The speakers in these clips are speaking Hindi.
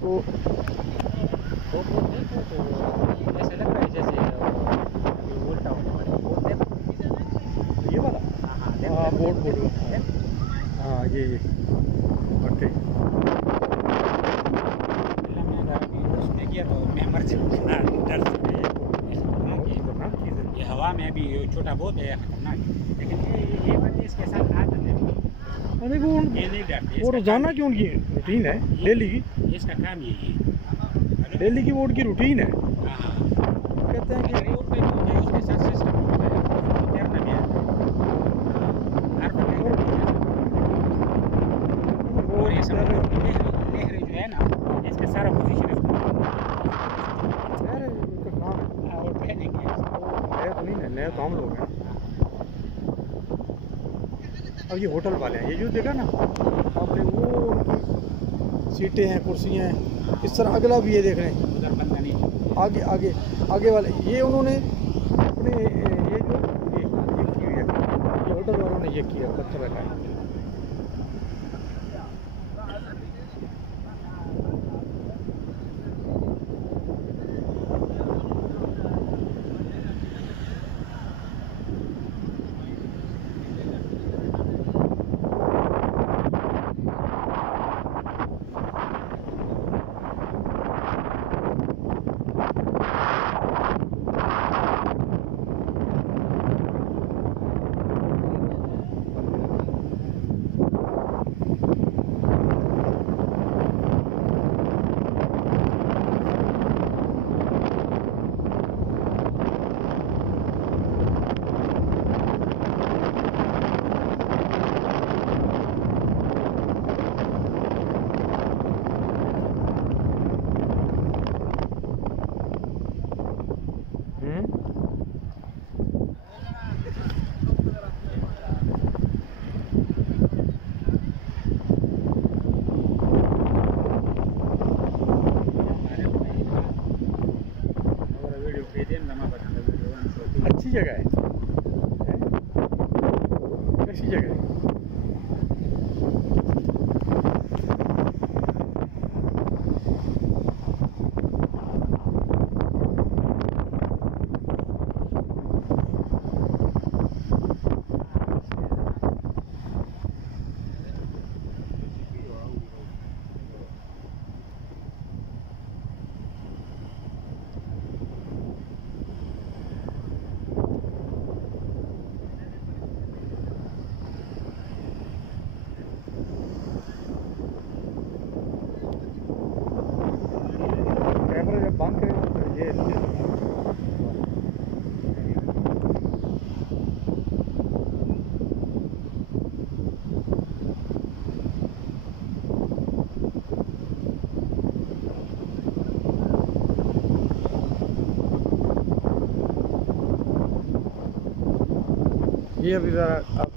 तो देखो तो ऐसे लग रहा है जैसे उल्टा होने वाला है। बोर्ड देखो ये वाला, हाँ हाँ बोर्ड हाँ ये ओके। उसमें गया तो मैं मर जाऊँगा डर से। खतरनाक चीज़ है। ये हवा में अभी छोटा बहुत है खतरनाक, लेकिन ये बंदे इसके साथ आदत है। अरे वो ये नहीं डरते। वो रोजाना की उनकी रूटीन है, डेली की, इसका काम यही है। डेली की वो उनकी रूटीन है। हाँ कहते हैं कि अगर ये उल्टा ही होता है उसके साथ सिस्टम होता है, उसको तैरना भी आता है। हर बंदे को और ये सब लहरें जो है ना, इसका सारा पोजीशन इसको यार उनका काम और पहनेंगे। है तो नहीं है, नए तो हम लोग हैं। अब ये होटल वाले हैं, ये जो देखा ना आपने, वो उनकी सीटें हैं, कुर्सियाँ हैं, इस तरह अगला भी ये देख रहे हैं, उधर बंदा नहीं। आगे आगे आगे वाले ये उन्होंने अपने ये जो ये की हुई है, ये होटल वालों ने ये किया, पत्थर रखा है। अच्छी जगह है, अच्छी जगह है। कैमरा जब बंद करेगा तो ये अभी ज़रा आप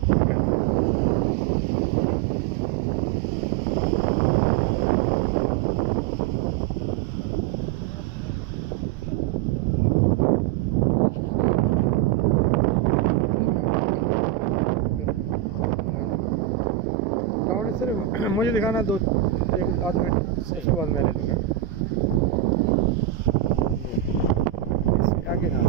मुझे दिखाना, दो एक आध मिनट, उसके बाद मैं ले लूँगा। आगे ना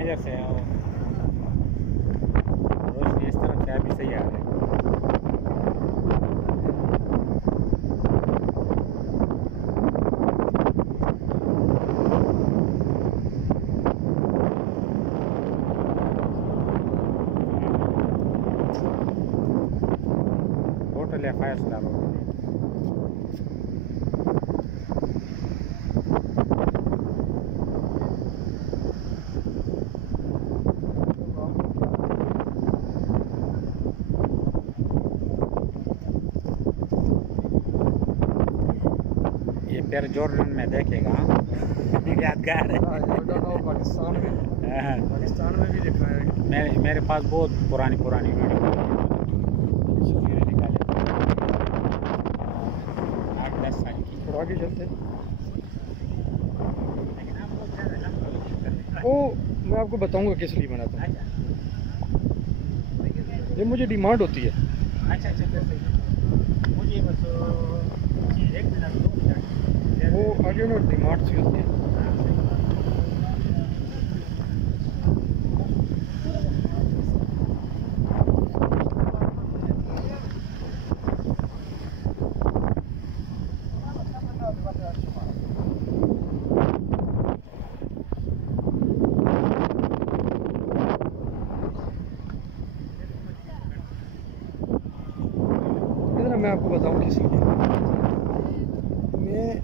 इधर से आओ, रोशनी इस तरफ से अभी सही आ रहा है। होटल है 5 स्टार होटल। ये फिर जॉर्डन में देखेगा यादगार है। पाकिस्तान में भी दिखा है। मेरे पास बहुत पुरानी वीडियो निकाले 8-10 साल की। थोड़ा आगे चलते। लेकिन आप बहुत ज़्यादा लंबा वो मैं आपको बताऊंगा किस लिए बनाता हूँ। अच्छा ये मुझे डिमांड होती है। अच्छा अच्छा अच्छा, सही। मुझे बस जी 1 मिनट 2 मिनट वो आगे ना डिमांड सी होती है। इधर मैं आपको बताऊं किस लिए।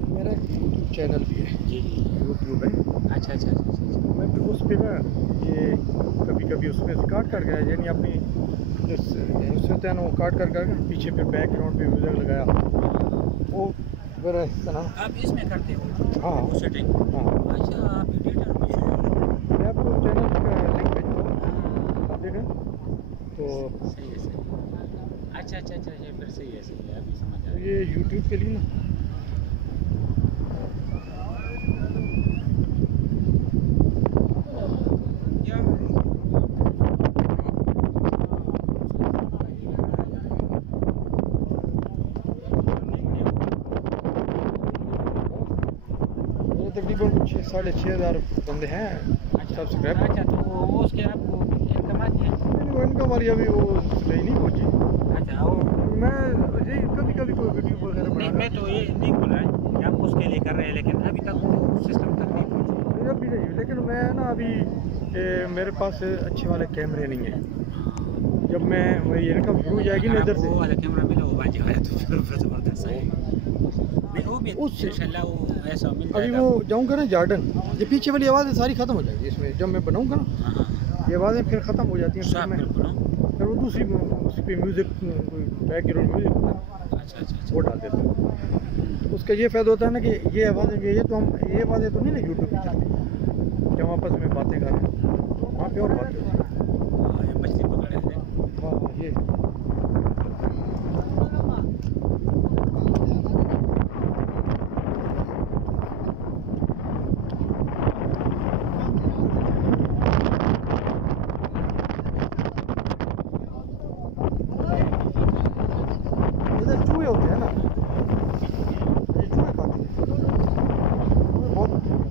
मेरा यूट्यूब चैनल भी है। जी जी। यूट्यूब है। अच्छा अच्छा अच्छा अच्छा। मैं फिर उस पर ना ये कभी कभी उसमें से काट कर गया, यानी अपनी जो उससे होता है ना वो काट कर कर पीछे फिर बैकग्राउंड पे म्यूजिक लगाया वो फिर इस तरह। आप इसमें करते हो? हाँ वो सेटिंग। हाँ। अच्छा आप एडिटर भी हो? मैं आपको चैनल का लिंक भेजूँगा, आप देखें तो। सही है सही है। अच्छा अच्छा अच्छा ये फिर सही है अभी समझ आ गया। ये यूट्यूब के लिए ना ये तकरीबन कुछ 6,500 बंदे हैं सब्सक्राइब। अच्छा तो वो उसके आपको इनकम आती है? इनकम वाली अभी वो सही नहीं पहुँची। अच्छा वो मैं यही कभी कभी कोई वीडियो वगैरह नहीं, बना मैं तो ये नहीं बोल रहा है कि आप उसके लिए कर रहे हैं, लेकिन अभी तक वो सिस्टम तक नहीं पहुंचे। अभी नहीं, लेकिन मैं ना अभी मेरे पास अच्छे वाले कैमरे नहीं हैं। जब मैं मेरी इनकम शुरू हो जाएगी ना इधर से। वो वाला कैमरा मिला वो बाजी आया तो फिर ज़बरदस्त है। नहीं वो भी उससे इंशाल्लाह वो ऐसा मिल अभी जाएगा। वो जाऊँगा ना जार्डन, ये पीछे वाली आवाज़ें सारी ख़त्म हो जाएगी इसमें जब मैं बनाऊँगा ना। हाँ हाँ ये आवाज़ें फिर ख़त्म हो जाती हैं। फिर साफ मैं बिल्कुल हाँ। फिर वो दूसरी उस पर म्यूज़िक बैकग्राउंड म्यूज़िक अच्छा अच्छा अच्छा। वो डाल देता हूँ। उसका ये फ़ायदा होता है ना कि ये आवाज़ें ये तो हम ये आवाज़ें तो नहीं ना यूट्यूब पर चलती, जब आपस में बातें कर रहे हैं वहाँ पे और बातें होती हैं। हाँ, ये मछली पकड़े हैं। हाँ ये इधर चूहे होते हैं ना, ये चूहे खाते हैं, चूहे बहुत होते हैं।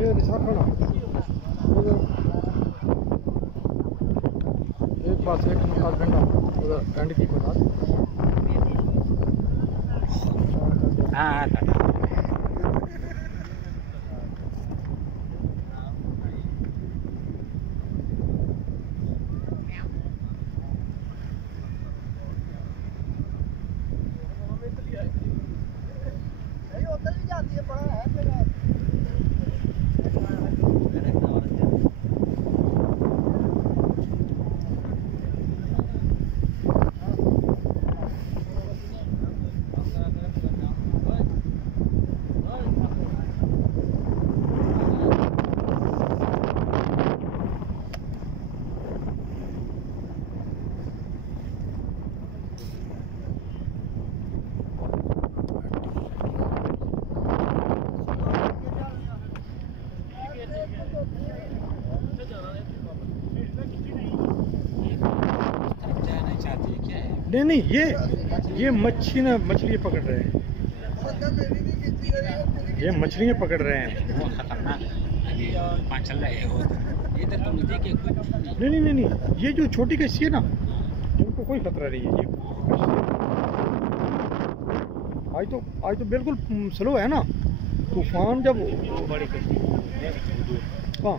ये निशान खाना उधर एक पास एक आध घंटा उधर एंड की बना हाँ हाँ था। नहीं नहीं, ये मछली पकड़ रहे हैं, ये मछलियाँ पकड़ रहे हैं। वो खतरनाक है, अभी पाँच चल रहा है वो इधर तो नहीं देखे कुछ। नहीं, ये जो छोटी कश्ती है ना, इनको कोई खतरा नहीं है। ये आज तो बिल्कुल स्लो है ना, तूफान जब बड़ी हाँ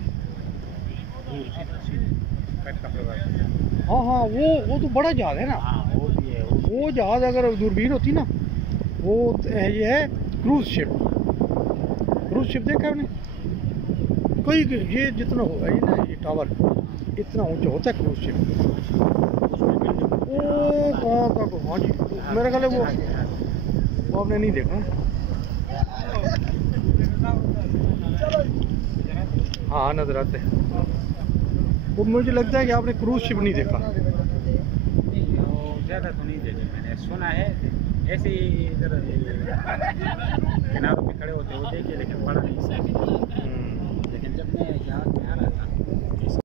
हाँ हाँ, वो तो बड़ा जहाज है ना। हाँ वो भी है, वो जहाज अगर दूरबीन होती ना, वो ये है क्रूज शिप देखा है आपने? कोई ये जितना होगा ये ना, ये टावर इतना ऊंचा होता है क्रूज शिप। ओ कहाँ तक? हाँ जी, मेरा ख्याल है वो आपने नहीं देखा। हाँ नजर आते हैं वो, मुझे लगता है कि आपने क्रूज शिप नहीं देखा। ज़्यादा तो नहीं देखे, मैंने सुना है ऐसे ही इधर किनारों पे खड़े होते वो देखे, लेकिन बड़ा नहीं।